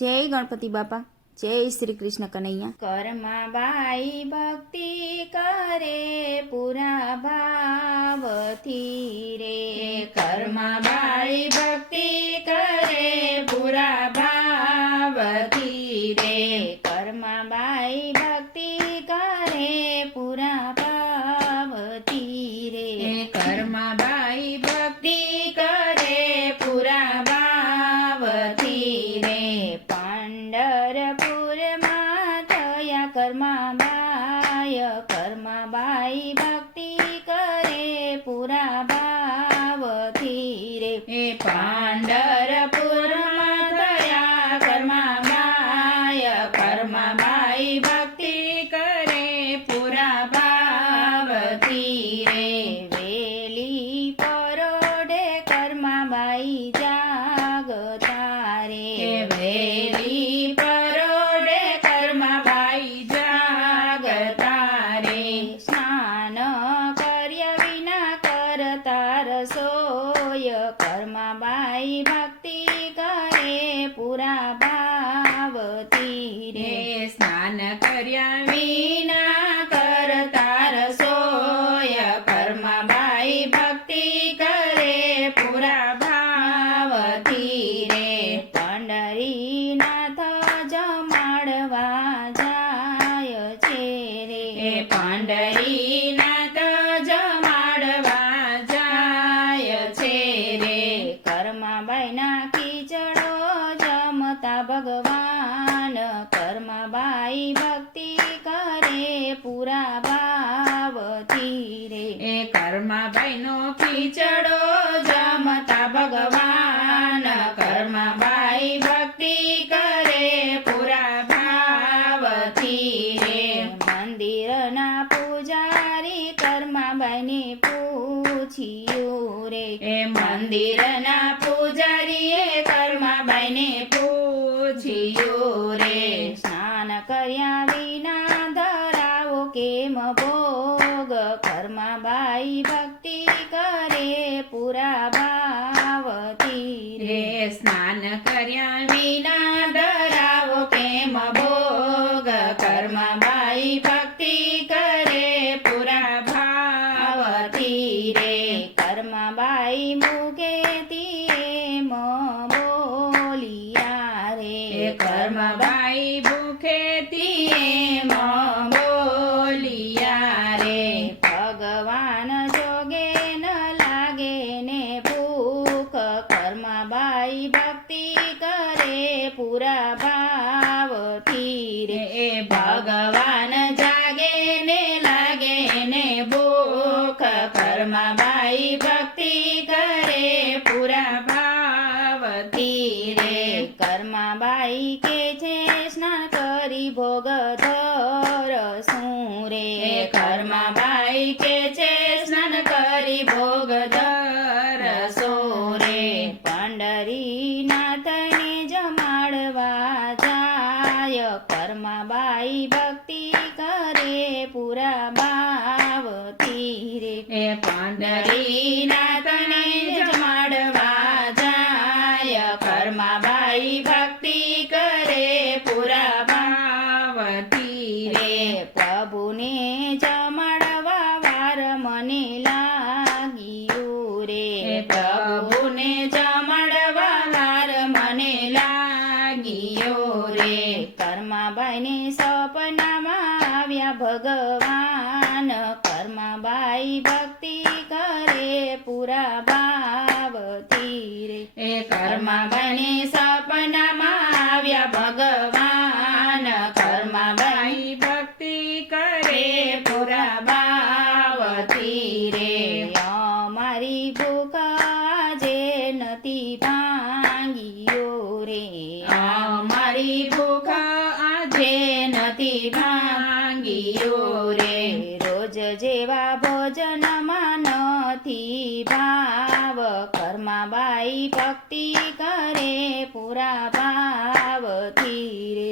જય ગણપતિ બાપા, જય શ્રી કૃષ્ણ કનૈયા। કર્માબાઈ ભક્તિ કરે પૂરા ભાવથી રે, કર્માબાઈ ભક્તિ કરે પૂરા ભાવથી રે, કર્માબાઈ ભક્તિ કરે પૂરા ભાવથી રે, કર્માબાઈ ભક્તિ કરે પૂરા ભાવથી રે, પંઢરપુરમાં થયા કર્માબાઈ ભક્તિ કરે પૂરા ભાવથી રે, પાંઢરપુરમાં થયા કર્માબાઈ ભક્તિ કરે પૂરા ભાવથી રે, વેલી પરોઢે કર્માબાઈ જાગતા રે, વેલી પરોઢે કર્માબાઈ જાગતા રે, સ્નાન કર્યા વિના કરતા રસોય કર્માબાઈ ભક્તિ કરે પૂરા ભાવથી રે, સ્નાન કર્યા વિના કરતા રસોય કર્માબાઈ ભક્તિ કરે પૂરા ભાવથી રે, પંઢરીનાથ જમાડવા જાય છે રે, પંઢરીનાથ જમાડવા જાય છે રે, કર્માબાઈના ખીચડો જમતા ભગવાન કર્માબાઈ ભક્તિ કરે પૂરા ભાવથી રે, કર્માબાઈનો ખીચડો જમતા ભગવાન કર્માબાઈ ભક્તિ કરે પૂરા ભાવથી રે, મંદિરના પૂજારી કર્માબાઈને પૂછ્યું રે, મંદિરના પૂજારીએ કર્માબાઈને પૂછ્યું રે, સ્નાન કર્યા વિના ધરાવો કેમ ભોગ કર્માબાઈ ભક્તિ કરે પૂરા ભાવથી રે, સ્નાન કર્યા વિના ધરાવો કેમ ભોગ કર્માબાઈ ભક્તિ કરે પૂરા ભાવથી રે, કર્માબાઈ મુખેથી એમ બોલિયા રે, કર્માબાઈ ભૂખેથી એમ બોલિયા રે, ભગવાન જોગે ન લાગે ને ભૂખ કર્માબાઈ ભક્તિ કરે પૂરા ભાવથી રે, ભગવાન જાગે ને લાગે ને ભૂખ કર્માબાઈ ભક્તિ કરે પૂરા ભાવથી રે, કર્માબાઈ કે છે સ્નાન કરી ભોગ ધરશું રે, કર્માબાઈ કે છે સ્નાન કરી ભોગ ધરસો રે, પંઢરીનાથને જમાડવા જાય કર્માબાઈ ભક્તિ કરે પૂરા ભાવથી રે, પંઢરીનાથને જમાડવા જાય કર્માબાઈ ભક્તિ કરે પૂરા ભાવથી રે, પ્રભુને જમાડવા વાર મને લાગ્યું રે, પ્રભુને જમાડવા વાર મને લાગ્યો રે, કર્માબાઈને સપનામાં આવ્યા ભગવાન કર્માબાઈ ભક્તિ કરે પૂરા ભાવથી રે, કર્માબાઈને સપનામાં આવ્યા ભગવાન કર્માબાઈ ભક્તિ કરે પૂરા ભાવથી રે, અમારી ભૂખ આજે નથી ભાંગીઓ રે, અમારી ભૂખ આજે નથી ભાંગીઓ રે, રોજ જેવા ભોજનમાં નથી ભાવ કર્માબાઈ ભક્તિ કરે પૂરા ભાવથી રે,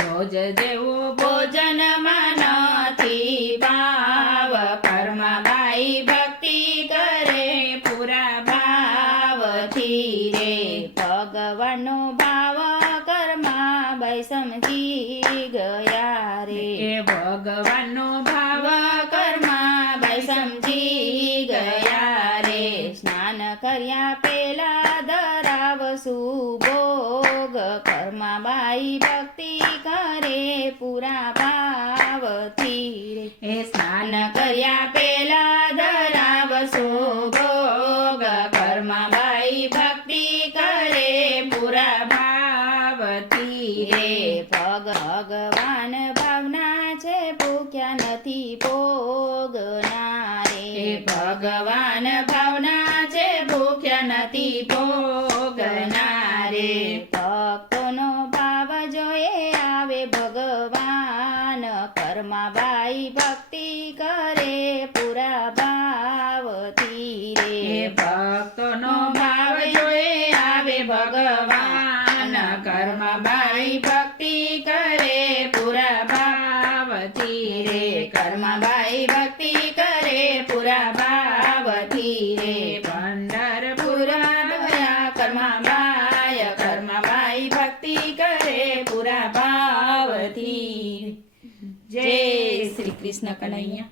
રોજ જેવું ભોજનમાં નથી ભાવ કર્માબાઈ ભક્તિ કરે પૂરા ભાવથી રે, ભગવાનનો ભાવ કર્મા કર્યા પેલા ધરાવશું ભોગ કર્મા બાઈ ભક્તિ કરે પૂરા ભાવથી રે એ સ્નાન કર્યા પેલા ધરાવશો ભોગ કર્મબાઈ ભક્તિ કરે પૂરા ભાવથી રે રે ભગવાન ભાવના છે ભૂખ્યા નથી ભોગના એ રે ભગવાન ભાવના છે ભૂખ્યા નથી ભોગના રે ભક્તોનો ભાવ જોઈએ આવે ભગવાન કર્માબાઈ ભક્તિ કરે પૂરા ભાવથી એ રે ભક્તોનો ભાવ જોઈ આવે ભગવાન કર્મબાઈ ભક્તિ કરે પૂરા ભાવથી રે કર્મબાઈ ભક્તિ કરે પૂરા ભાવથી રે પંઢરપુરા ભયા કર્મબાઈ ભક્તિ કરે પૂરા ભાવથી જય શ્રી કૃષ્ણ કનૈયા